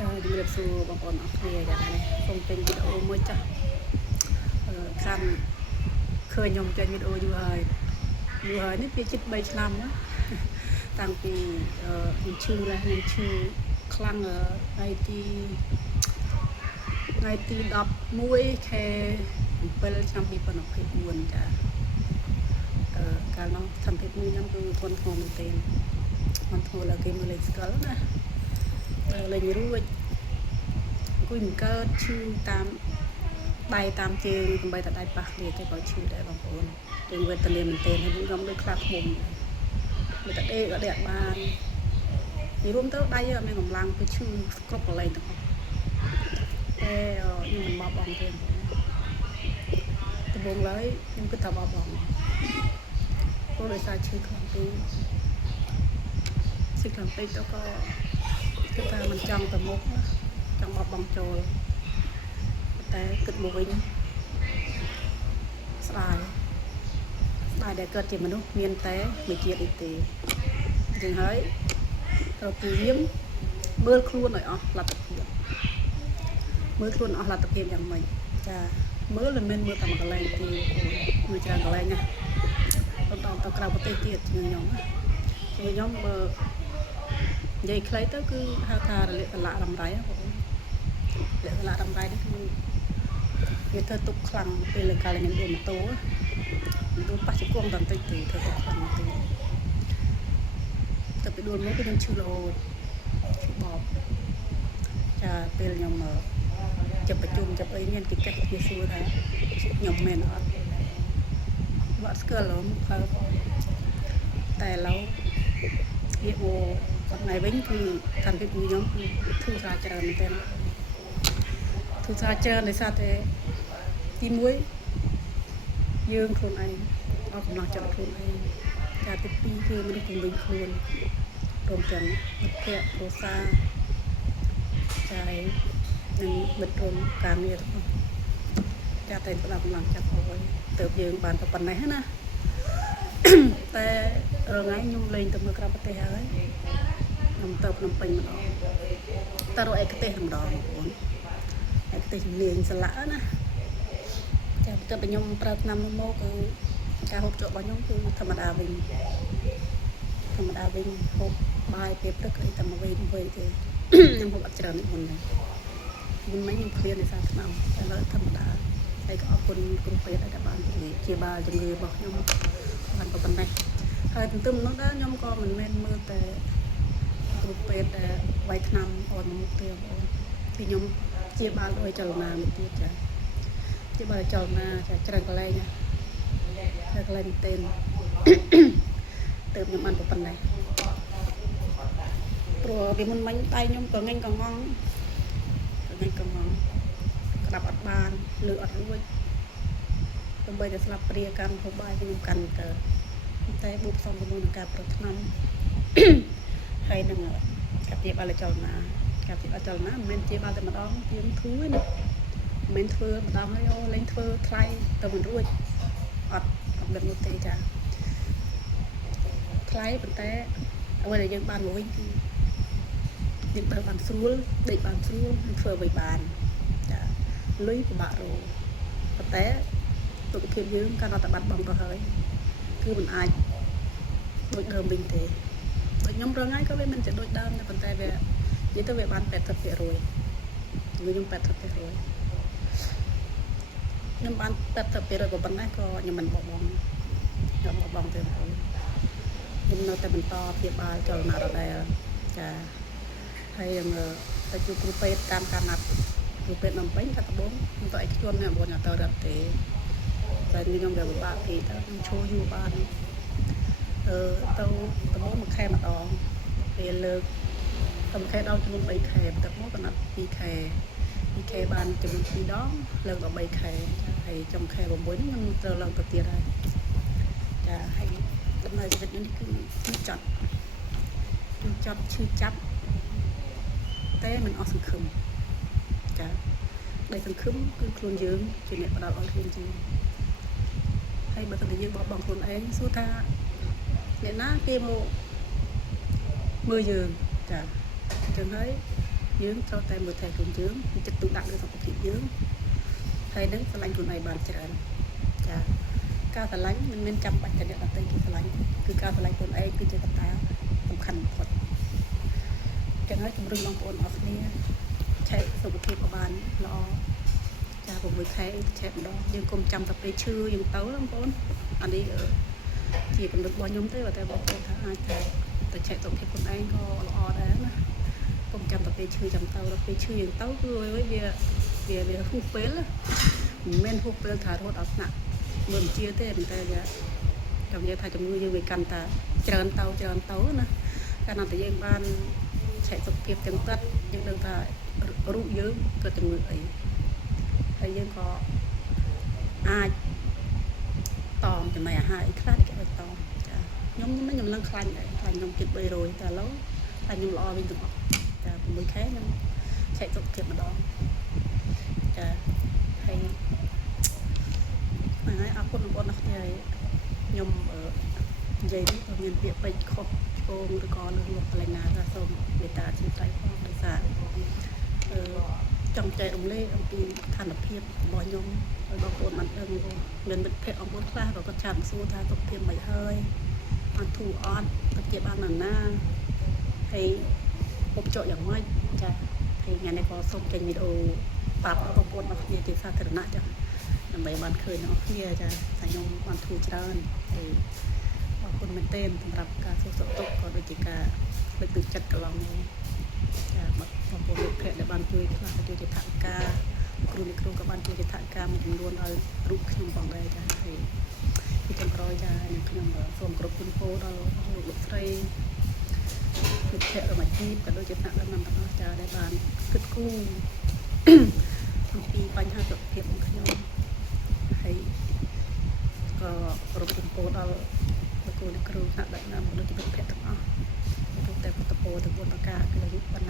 ជំរាបសួរបងប្អូនអរគ្នាយ៉ាងនេះសូមពេញវីដេអូមួយចាស់ខាងឃើញខ្ញុំចេញវីដេអូយូរហើយនេះវាជិត3ឆ្នាំណាតាំងពីខ្ញុំឈឺខ្លាំងថ្ងៃទី11 ខែ 7 ឆ្នាំ 2024 ចាកាលនោះស្ថានភាពមួយខ្ញុំគឺធ្ងន់ធ្ងរមែនទែនមិនធ្ងរលើគេមើលលេងស្គាល់ណាលេងរួចអង្គុយមិនកើតឈឺតាមដៃតាមជើងកំបីតែដៃប៉ះគ្នាគេក៏ឈឺដែរបងប្អូនជាងវេទនាមែនទែនហើយខ្ញុំដូចខ្លាឃុំមិនតែដេកក៏ដេកអត់បាននិយាយរួមទៅដៃអត់មានកម្លាំងទៅឈឺគ្រប់កន្លែងទាំងអស់តែខ្ញុំមិនបបអង្គទេដំបូងឡើយខ្ញុំគិតថាបបអង្គព្រោះដោយសារឈឺខ្លាំងពេកទៅក៏គឺថាមិនចង់ទៅមុខចង់បបង់ចូលតែគិតមកវិញស្ដាយដែលកើតជាមនុស្សមានតែមួយជាតិនេះទេអញ្ចឹងហើយត្រូវព្យាយាមមើលខ្លួនឲ្យអស់លទ្ធភាពយ៉ាងម៉េចចាមើលមិនមែនមើលតែមួយកន្លែងទេមើលច្រើនកន្លែងណាបន្តទៅក្រៅប្រទេសទៀតខ្ញុំបើនិយាយខ្លីទៅគឺហៅថារលាកបន្លាក់រំរាយបងប្អូនរលាកបន្លាក់រំរាយនេះគឺវាធ្វើទុកខ្លាំងពេលលើកាលខ្ញុំដួលម៉ូតូដួលប៉ះជង្គង់បន្តិចទៅធ្វើទុកខ្លាំងទៅពីដួលមកគឺខ្ញុំឈឺរហូតឈឺបបចាពេលខ្ញុំចាប់ប្រជុំចាប់អីមានគេកេះគេសួរថាខ្ញុំមែនអត់បាត់ស្គាល់ហើយតែឥឡូវវាថ្ងៃវិញគឺតាមពីខ្ញុំគឺធូរស្រាលច្រើនមែនទែនធូរស្រាលច្រើនដោយសារតែទី1យើងខ្លួនឯងអត់កំណត់ចិត្តខ្លួនឯងការទី2គឺមនុស្សជំនាញខ្លួនរួមទាំងមិត្តភ័ក្តិគ្រួសារចាយនិងមិត្តរួមការងារទាំងអស់ចាតែផ្ដល់កម្លាំងចិត្តឲ្យទៅយើងបានប៉ុណ្ណេះណាតែរងថ្ងៃខ្ញុំលេងទៅមើលក្រៅប្រទេសហើយខ្ញុំទៅភ្នំពេញម្ដងទៅរកឯកទេសម្ដងបងប្អូនឯកទេសជំនាញស្លាក់ណាចាទៅខ្ញុំប្រើឆ្នាំនោះមកគឺការហូបចុករបស់ខ្ញុំគឺធម្មតាវិញហូបបាយពេលព្រឹកអីតែមកវិញទេខ្ញុំហូបអត់ច្រើននេះមុនខ្ញុំឃ្លានដោយសារឆ្នាំតែលើធម្មតាហើយក៏អរគុណគ្រូពេទ្យដែលបានជាបាលជំងឺរបស់ខ្ញុំបានប៉ុណ្ណេះហើយទន្ទឹមនោះដែរខ្ញុំក៏មិនមែនមើលតែគ្រូពេទ្យដែលវាយថ្នាំអត់មកទេបងប្អូនពីខ្ញុំជាបាលដោយចលនាមួយទៀតចាជាបាលចលនាចាច្រើនកន្លែងណាកន្លែងទេទៅខ្ញុំបានប៉ុណ្ណេះព្រោះពីមុនមិញដៃខ្ញុំក៏ងេងកងងក្តាប់អត់បានលឺអត់រួចដើម្បីតែស្លាប់ព្រាកាន់ហូបបាយខ្ញុំកាន់ទៅតែបូកផ្សំជាមួយនឹងការប្រត់ថ្នាំហើយនឹងការព្យាបាលចលនាមិនមែនជាបាលតែម្ដងយើងធ្វើណាមិនមែនធ្វើម្ដងហើយលេងធ្វើថ្លៃទៅមិនរួចអត់ដឹងនោះទេចាថ្លៃប៉ុន្តែអ្វីដែលយើងបានមកវិញគឺយើងដើរបានស្រួលដេកបានស្រួលហើយធ្វើអ្វីបានចាលុយពិបាករកប៉ុន្តែសុខភាពយើងកាន់តែបាត់បង់ទៅហើយគឺមិនអាចដូចដើមវិញទេដូចខ្ញុំរងថ្ងៃក៏វាមិនជាដូចដើមទេប៉ុន្តែវានិយាយទៅវាបាន 80% ខ្ញុំ 80% ខ្ញុំបាន 80% ប៉ុណ្ណេះក៏ខ្ញុំមិនបបង់ទេបងខ្ញុំនៅតែបន្តព្យាបាលចលនាដដែលចាហើយទៅជួបគ្រូពេទ្យតាមការណាត់គ្រូពេទ្យនៅពេញកាត់ដបងខ្ញុំទៅឯកជននេះបងអត់ទៅរត់ទេតែខ្ញុំវាពិបាកពេកទៅខ្ញុំឈរយូរបានទៅដំបូង1ខែម្ដងពេលលើកទៅ1ខែដល់ចំនួន3ខែបន្ទាប់មកក៏ណាត់2ខែបានចំនួន2ដងលើកដល់3ខែហើយចំខែ6នេះខ្ញុំត្រូវឡើងទៅទៀតហើយចាហើយដំណើរជីវិតនេះគឺចត់ឈឺចាប់តែមិនអស់សង្ឃឹមចាដែលសង្ឃឹមគឺខ្លួនយើងជាអ្នកផ្ដល់ឲ្យខ្លួនយើងហើយបើតែយើងបោះបង់ខ្លួនឯងសួរថាអ្នកណាគេមកមើលយើងចាអញ្ចឹងហើយ យើងត្រូវតែមើលថែខ្លួនយើងចិត្តទុកដាក់លើសុខភាពយើងហើយនឹងស្រឡាញ់ខ្លួនឯងបានច្រើនចាការស្រឡាញ់មិនមែនចាំបាច់តែអ្នកដទៃគេស្រឡាញ់គឺការស្រឡាញ់ខ្លួនឯងគឺជាកត្តាសំខាន់បំផុតចឹងហើយជំរុញបងប្អូនអរគ្នាឆែកសុខភាពឲ្យបានល្អចា6ខែឆែកម្ដងយើងកុំចាំតែពេលឈឺយើងទៅបងប្អូនអានេះជាកំណត់របស់ខ្ញុំទេតែបងប្អូនថាអាចថាទៅឆែកសុខភាពខ្លួនឯងក៏ល្អដែរណាកុំចាំតែពេលឈឺចាំទៅដល់ពេលឈឺយើងទៅគឺវាហួសពេលមិនមែនហួសពេលថារត់ដល់ថ្នាក់មើលជាទេប៉ុន្តែចាំនិយាយថាជំងឺយើងវាកាន់តែច្រើនទៅណាកាលណាតែយើងបានឆែកសុខភាពទាំងពិតយើងដឹងថារូបយើងកើតជំងឺអីហើយយើងក៏អាចតមចំណីអាហារអីខ្លះគេឲ្យតមចាខ្ញុំឡើងខ្លាញ់ដែរខ្លាញ់ខ្ញុំជិត300តែឥឡូវតែខ្ញុំល្អវិញទាំងអស់ចា6ខែខ្ញុំឆែកសុខភាពម្ដងចាហើយហើយអរគុណបងប្អូនអរគ្នាខ្ញុំនិយាយនេះក៏មានពាក្យពេចន៍ខុសឆ្គងឬក៏លើសលប់កន្លែងណាក៏សូមមេត្តាអធិស្ឋានផងដោយសារចង់ចែករំលែកអំពីស្ថានភាពរបស់ខ្ញុំឲ្យបងប្អូនបានដឹងមានមិត្តភ័ក្តិអង្គខ្លះក៏គាត់ចាំសួរថាសុខភាពមិនហើយអត់ធូរអត់ទៅជាបានណាហើយពុកចកយ៉ាងម៉េចចាហើយថ្ងៃនេះក៏សូមចេញវីដេអូប្រាប់បងប្អូនរបស់គ្នាជាសាធារណៈចាដើម្បីបានឃើញអ្នកគ្នាចាថាខ្ញុំបានធូរច្រើនហើយអរគុណមែនទែនសម្រាប់ការសួរសុខទុក្ខក៏ដូចជាការលើកទឹកចិត្តកន្លងមកចាបងប្អូនលោកភ័ក្រដែលបានជួយខ្លះជួយជាថវិកាគ្រូក៏បានជួយជាថវិកាមួយចំនួនឲ្យរូបខ្ញុំផងដែរចាហើយពីចុងក្រោយចានឹងខ្ញុំសូមគ្រប់គុណពោដល់លោកស្រីលោកភ័ក្ររបស់ជីបក៏ដូចជាថ្នាក់ដឹកនាំទាំងអស់ចាដែលបានគិតគូរអំពីបញ្ហាសុខភាពរបស់ខ្ញុំហើយក៏គ្រប់គុណពោដល់លោកគ្រូថ្នាក់ដឹកនាំដូចជាលោកភ័ក្រទាំងអស់ទូតែពុទ្ធពោទៅបុណ្យប្រការគឺបណ្ណា